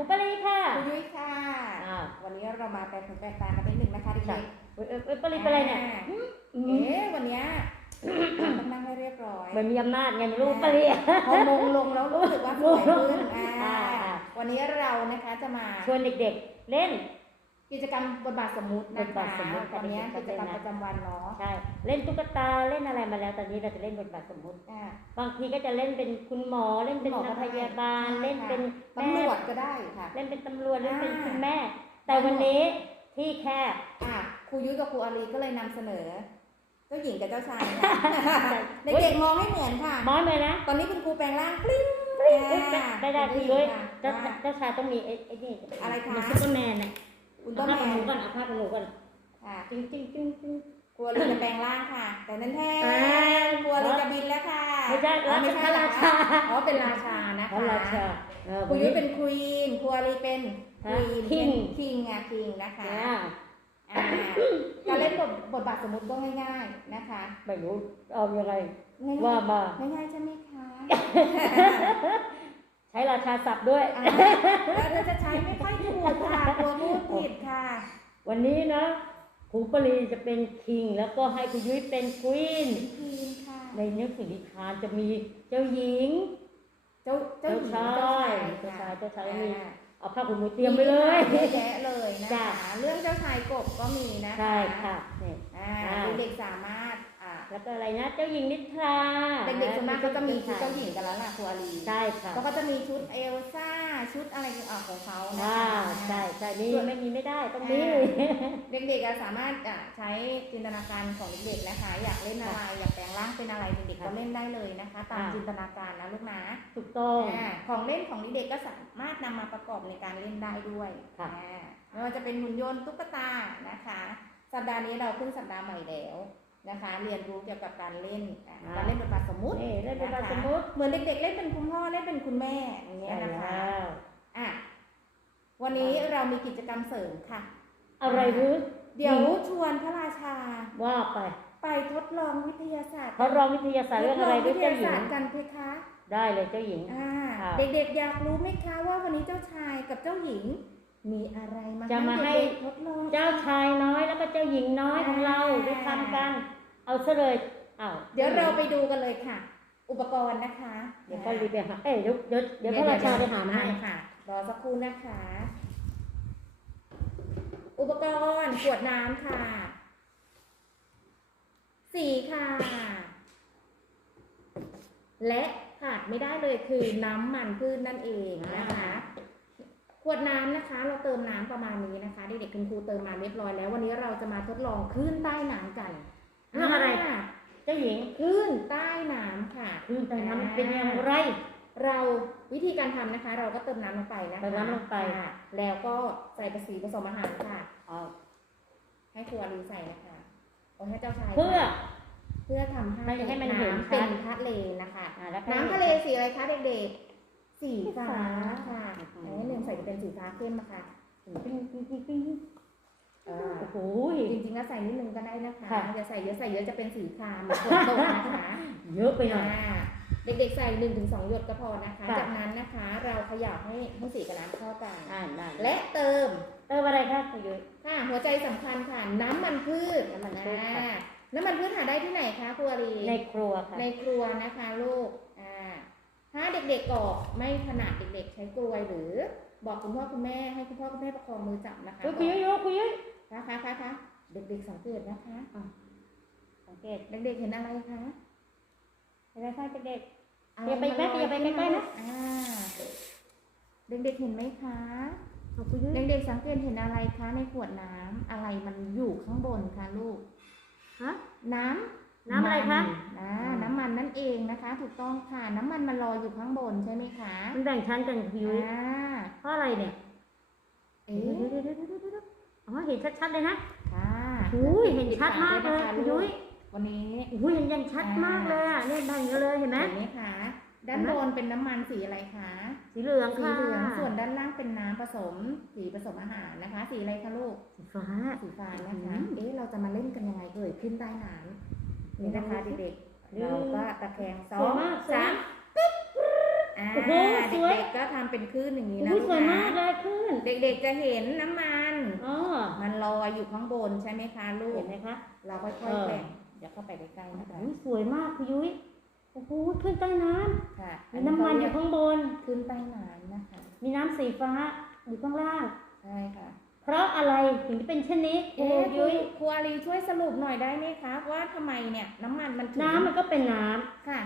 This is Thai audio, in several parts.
คุณปรีค่ะ คุณยุ้ยค่ะอ้าว วันนี้เรามาแปลงผลแปลงตากันนิดหนึ่งนะคะเด็ใช่กเอ้ยเอ้ยเอ้ยปรีเป็นอะไรเนี่ยอ่าอืมๆอืมเอ๊ะวันเนี้ยต้องนั่งให้เรียบร้อยเหมันมีอำนาจไงไม่รู้ปรีอะพอมงลงแล้วรู้สึกว่าสวยขึ้นอ่าอ่าอ่า วันนี้เรานะคะจะมาชวนเด็กๆ เล่น กิจกรรมบทบาทสมมุตินะบทบาคะทสมมุติวันนี้ค่ะกิจกรรมเด็กๆประจำวันเนาะใช่ เล่นตุ๊กตาเล่นอะไรมาแล้ว ตอนนี้เราจะเล่นบทบาทสมมุติ อ่า บางทีก็จะเล่นเป็นคุณหมอเล่นเป็นคุณหมอก็พได้ยาบาลใช่เล่นเป็นตำรแม่วจก็ได้ค่ะ เล่นเป็นตำรวจเล่นเป็นอ่า คุณแม่ แต่วันนี้ที่แคบอะครูยุ้ยกับครูอารีก็เลยนำเสนอ เจ้าหญิงกับเจ้าชายค่ะเด็กๆมองให้เหมือนค่ะ ม้อยเลยนะตอนนี้คุณครูแปลงร่างปลิ้งเอ้ยได้ได้ได้คุยเลยค่ะเจ้าอะ เจ้าชายต้องมีไอ้ไอ้นี่อะไรคะ เหมือนซุปเปอร์แมนน่ะ คุณเอาต้นผ้าแมขนหนูนก่อนเอาผ้าขนหนูก่อนค่ะจริงจริงจริงจริงครูอารีจะแปลงร่างค่ะ แต่นั้นแท้อ่าครูอารีจะบินแล้วค่ะไม่ใช่อ๋อราไม่ชใช่ราชา อ๋อเป็นราชานะพระคะราชาเออครูยุ้ยเป็นควีนครูอารีเป็นคฮะวีน king คิงอะคิงนะคะอ่าอ่าการเล่นบทบทบาทสมมุติก็ง่ายๆนะคะไม่รู้เอายังไงง่ายๆว่ามาง่ายๆใช่ไหมคะ ใช้ราชาศัพท์ด้วย อ่าเราจะใช้ไม่ค่อยถูกค่ะกลัวพูดผิดค่ะ วันนี้นะครูปรีจะเป็นคิง แล้วก็ให้คุณยุ้ยเป็นควีนทีมค่ะ ในหนังสือนิทานจะมีเจ้าหญิง เจ้าเจ้าหญิงเจ้าชายเจ้าชายเจ้าชายค่ะมีเอาผ้าขนหนูเตรียมไปเลยเยอะแยะเลยนะจ้ะ คะเรื่องเจ้าชายกบก็มีนะคะใช่ค่ะเนี่ย อ่าอ่า เด็กๆสามารถอ่า แล้วก็อะไรนะ เจ้าหญิงนิทราเด็กๆส่วนมากก็จะมีชุดเจ้าหญิงกันแล้วล่ะครูอารีใช่ค่ะแล้วก็จะมีชุดเอลซ่าชุดอะไรอ่าของเขานะอ่าคะใช่ใช่นี่ส่วนไม่มีไม่ได้ต้องมีเด็กๆอะสามารถอะใช้จินตนาการของเด็กๆนะคะ อยากเล่นอะไรอยากแปลงร่างเป็นอะไรเด็กๆค่ะก็เล่นได้เลยนะคะ ตามค่ะจินตนาการนะลูกนะถูกต้องอ่าของเล่นของเด็กๆก็สามารถนำมาประกอบในการเล่นได้ด้วยค่ะอ่าไม่ว่าจะเป็นหุ่นยนต์ตุ๊กตานะคะ สัปดาห์นี้เราขึ้นสัปดาห์ใหม่แล้ว นะคะ เรียนรู้เกี่ยวกับการเล่นอะการเล่นบทบาทสมมุตินี่เล่นเป็นบาสมมติ เหมือนเด็กๆเล่นเป็นคุณพ่อเล่นเป็นคุณแม่อย่างเงี้ยใช่นะคะแล้วอะวันนี้เรามีกิจกรรมเสริมค่ะ อะไรหรือเดี๋ยวชวนพระราชาว่าไป ไปทดลองวิทยาศาสตร์เขารองวิทยาศาสตร์เรื่องอะไรทดลด้วยวิทเจ้ายาหญิศางสตร์กันเพคะ ได้เลยเจ้าหญิงอ่าค่ะเด็กๆอยากรู้ไหมคะว่าวันนี้เจ้าชายกับเจ้าหญิง มีอะไรมาจะมาให้เด็กๆทดลองเจ้าชายน้อยแล้วก็เจ้าหญิงน้อยของเราอ่าได้ทำกัน เอาซะเลยอ้าวเดี๋ยวเราไปดูกันเลยค่ะ อุปกรณ์นะคะ เดี๋ยวก็รีบไปหาเอ้ยเดี๋ยวเดี๋ยวเดี๋ยวพระราชาไปหามาให้ค่ะรอสักครู่นะคะ อุปกรณ์ขวดน้ำค่ะ สีค่ะ และขาดไม่ได้เลยคือน้ำมันพืชนั่นเองนะคะ ขวดน้ำนะคะ เราเติมน้ำประมาณนี้นะคะเด็กๆคุณครูเติมมาเรียบร้อยแล้ว วันนี้เราจะมาทดลองคลื่นใต้น้ำกันเรื่องอะไราเจ้าหญิงคลื่นใต้น้ำค่ะคลื่นใต้น้ำมันเป็นอย่างไร เราวิธีการทำนะคะ เราก็เติมน้ำลงไปนะคะเติมน้ำลงไปอ่าแล้วก็ใส่ผสีผสมอาหารค่ะอ๋อให้ครัวรีใส่นะคะโอ้ให้เจ้าชายเพื่อ เพื่อทำให้ไม่ให้มันเห็นน้ำชัเป็ดนทะเลนะคะอ่าแล้วน้ำทะเลสีอะไรคะเด็กๆ สีฟ้าฟ้าค่ะอืมอันนี้หนึ่งใส่จะเป็นสีฟ้าเข้มนะคะปิ้งปิ้งปิ้งปิ้งอ่าโอ้โหจริงๆก็ใส่นิดนึงก็ได้นะคะค่ะอย่าใส่เยอะใส่เยอะจะเป็นสีครามเหมือนฝนตกนะคะเยอะไปหน่อยอ่าเด็กๆใส่หนึ่งถึงสองหยดก็พอนะคะค่ะจากนั้นนะคะ เราเขย่าให้ให้สีกับน้ำเข้ากันอ่าได้และเติม เติมอะไรคะคุณยุ้ยค่ะ หัวใจสำคัญค่ะ น้ำมันพืชน้ำมันพืชค่ะอ่าน้ำมันพืชหาได้ที่ไหนคะครูอารีในครัวค่ะในครัวนะคะลูกอ่า ถ้าเด็กๆกรอกไม่ถนัดเด็กๆ ใช้กลวยหรือ บอกคุณพ่อคุณแม่ให้คุณพ่อคุณแม่ประคองมือจับนะคะเฮ้ยคุณยุ้ยยุ้ยคุณยุ้ยนะคะคะคะเด็กๆสังเกตนะคะสังเกตเด็กๆเห็นอะไรคะเห็นไหมคะเด็กอะอย่าไปรใกล้อย่าไปใกล้ๆนะอ่าเด็กๆเห็นไหมคะๆเอาคุณยุ้ยเด็กๆสังเกตเห็นอะไรคะ ในขวดน้ำอะไรมันอยู่ข้างบนคะลูกฮะน้ำ น้ำอะไรคะนะน้ำมันนั่นเองนะคะ ถูกต้องค่ะ น้ำมันมันลอยอยู่ข้างบนใช่ไหมคะมันแบ่งชั้นกันคุณยุ้ยอ่าเพราะอะไรเนี่ยเอ๊ะเดี๋ยวเดี๋ยวเดี๋ยวเดี๋ยวเดี๋ยวอ๋อเห็นชัดๆเลยนะค่ะอุ้ยเห็นชัดมากเลยคุณยุ้ยวันนี้อุ้ยเห็นยังชัดมากเลยอะเนี่ยแบ่งกันเลยเห็นไหมเห็นไหมคะด้านเห็นบไหมนเป็นน้ำมันสีอะไรคะ สีเหลืองสีค่ะเหลือง ส่วนด้านล่างเป็นน้ำผสม สีผสมอาหารนะคะ สีอะไรคะลูก สีฟ้า สีฟ้านะคะอืมเอ๊ะเราจะมาเล่นกันยังไงเอ่ย ขึ้นใต้น้ำ นี่นะคะดูสิเด็กหนึ่ๆงเราก็ตะแคงสอสวยงมากสามปึ๊บออ่าโอ้โหสวย เด็กๆก็ทำเป็นคลื่นอย่างนี้นะอุ้ยลูสวยนะมากเลยขึ้นเด็กๆจะเห็นน้ำมัน อ๋อมันลอยอยู่ข้างบนใช่ไหมคะลูเห็กนไหมคะ เราค่เออยอๆแบ่งเดี๋ยวเข้าไปใกล้ๆนะคะอุ้ยสวยมากคุณยุ้ยโอ้โหขึ้นใต้น้ค่ะำมีน้ำมันอยู่ข้างบน ขึ้นใต้น้ำนะคะ มีน้ำสีฟ้าอยู่ข้างล่าง ใช่ค่ะเพ ราะอะไรถึงเป็นเช่นนี้ครูเอ๊ะยุ้ยครูอารีช่วยสรุปหน่อยได้ไหมคะว่าทำไมเนี่ยน้ำมันมันถึงน้ำมันก็เป็นน้ำค่ะ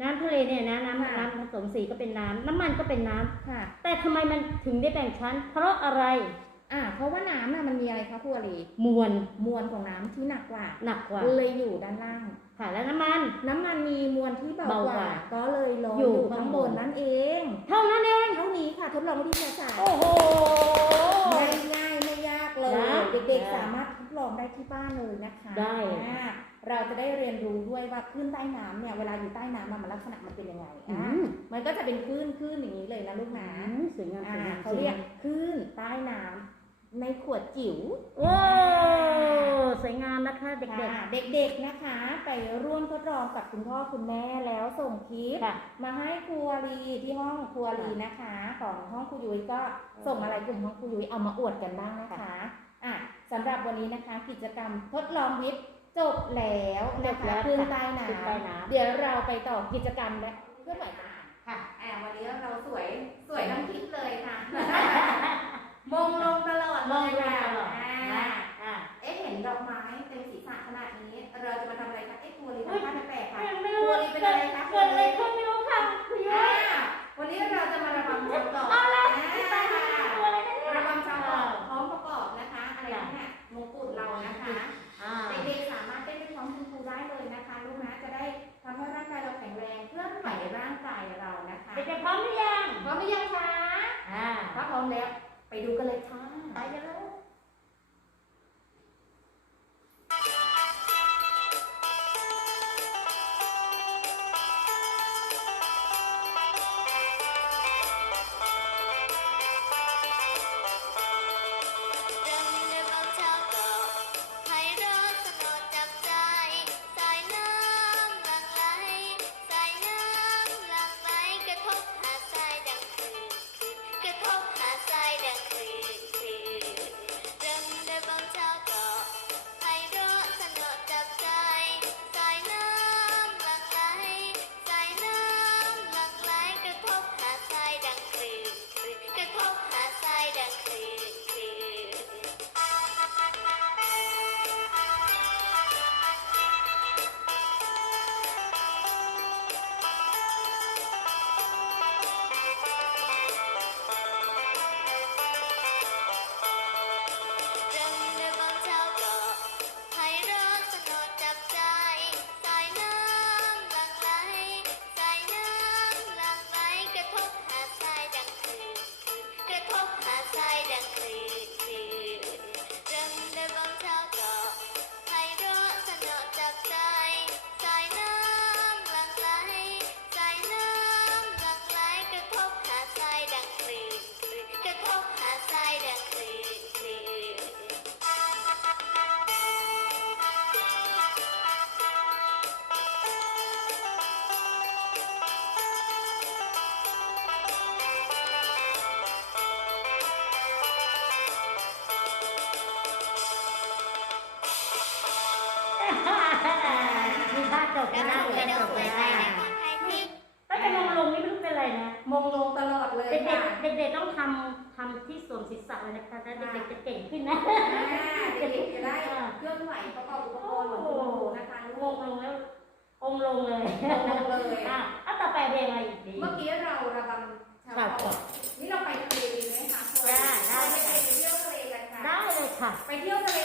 น้ำทะเลเนี่ยนะน้ำค่ะน้ำผสมสีก็เป็นน้ำน้ำมันก็เป็นน้ำค่ะ แต่ทำไมมันถึงได้แบ่งชั้น เพราะอะไรอ่าเพราะว่าน้ำน่ะมันมีอะไรคะครูอารีมวลมวลของน้ำที่หนักกว่าหนักกว่าเลยอยู่ด้านล่างค่ะแล้วน้ำมัน น้ำมันมีมวลที่เบาเบากกว่าว่า ก็เลยลอยออยู่ยู่ข้าข้างงบบนนนั่นเอง เท่านั้นเองเท่านี้ค่ะทดลองวิทยาศาสตร์โอ้โหง่าย เลย นะเด็กนะๆสามารถทดลองได้ที่บ้านเลยนะคะได้ อ่าเราจะได้เรียนรู้ด้วยว่าคลื่นใต้น้ำเนี่ยเวลาอยู่ใต้น้ำอะมันลักษณะมันเป็นยังไงอือ่ามมันก็จะเป็นคลื่นคลื่นอย่างนี้เลยนะลูกนะอืมสวยงามสอ่าวยงามเขาเรียกคลื่นใต้น้ำ ในขวดจิ๋วโอ้สวยงามนะคะ เด็กค่ะเด็กๆนะคะ ไปร่วมทดลองกับคุณพ่อคุณแม่แล้วส่งคลิปๆค่ะมาให้ครูอารีที่ห้องครูอารีนะคะ ของห้องครูยุ้ยก็ส่งอะไรกลุ่มห้องครูยุ้ยเอามาอวดกันบ้างนะคะอะสำหรับวันนี้นะคะ กิจกรรมทดลองวิทย์จบแล้วนะจบแล้คะวขึ้นค่ะใต้น้ขึ้นใต้น้ำำเดี๋ยวเราไปต่อกิจกรรมและเคลื่อนไหวกันค่ะอ่าวันนี้เราสวย นะคะเด็กๆพร้อมหรือยัง พร้อมหรือยังคะอ่า ถ้าพร้อมแล้ว ไปดูกันเลยค่ะ ไปกันเลย เด็กๆต้องทำทำที่สวมศีรษะเลยนะคะแล้วเด็กๆจะเก่งขึ้นนะอ่าเด็กๆจะได้เคลื่อนไหวประกอบอุปกรณ์เหมือนคุณครูนะคะงลูกงลงแล้วองค์ลงเลยลงเลยอะอะต่อไปเพลงอะไรอีกดีเมื่อกี้เราระบำชาวครับเกาะนี่เราไปทะเลดีไหมคะได้ได้เราไปเที่ยวทะเลกันค่ะได้เลยค่ะ ไปเที่ยวทะเล